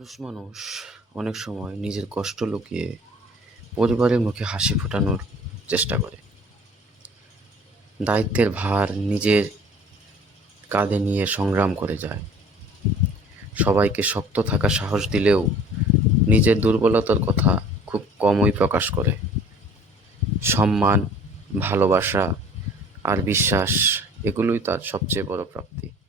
পুরুষ মানুষ অনেক সময় নিজের কষ্ট লুকিয়ে পরিবারের মুখে হাসি ফোটানোর চেষ্টা করে। দায়িত্বের ভার নিজের কাঁধে নিয়ে সংগ্রাম করে যায়। সবাইকে শক্ত থাকার সাহস দিলেও নিজের দুর্বলতার কথা খুব কমই প্রকাশ করে। সম্মান, ভালোবাসা আর বিশ্বাস এগুলোই তার সবচেয়ে বড় প্রাপ্তি।